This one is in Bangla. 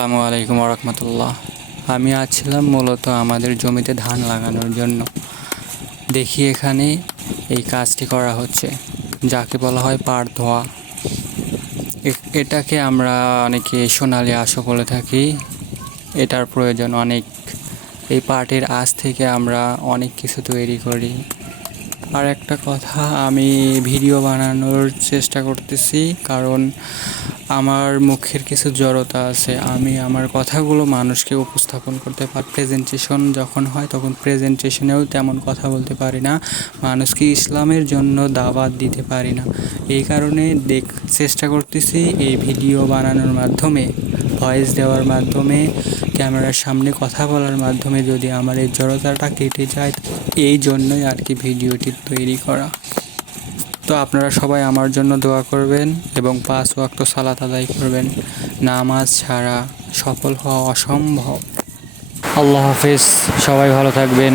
আসসালামু আলাইকুম রহমতুল্লাহ। আমি আছিলাম মূলত আমাদের জমিতে ধান লাগানোর জন্য। দেখি এখানে এই কাজটি করা হচ্ছে, যাকে বলা হয় পাট ধোয়া। এটাকে আমরা অনেকে সোনালী আঁশ বলে থাকি। এটার প্রয়োজন অনেক। এই পাটের আঁশ থেকে আমরা অনেক কিছু তৈরি করি। আর একটা কথা, আমি ভিডিও বানানোর চেষ্টা করতেছি কারণ আমার মুখের কিছু জড়তা আছে। আমি আমার কথাগুলো মানুষকে উপস্থাপন করতে পারি। প্রেজেন্টেশন যখন হয় তখন প্রেজেন্টেশনেও তেমন কথা বলতে পারি না, মানুষকে ইসলামের জন্য দাওয়াত দিতে পারি না। এই কারণে চেষ্টা করতেছি এই ভিডিও বানানোর মাধ্যমে, ভয়েস দেওয়ার মাধ্যমে, ক্যামেরার সামনে কথা বলার মাধ্যমে যদি আমার এই জড়তাটা কেটে যায়, এই জন্যই আর কি ভিডিওটি তৈরি করা। তো আপনারা সবাই আমার জন্য দোয়া করবেন এবং 5 ওয়াক্ত সালাত আদায় করবেন। নামাজ ছাড়া সফল হওয়া অসম্ভব। আল্লাহ হাফেজ, সবাই ভালো থাকবেন।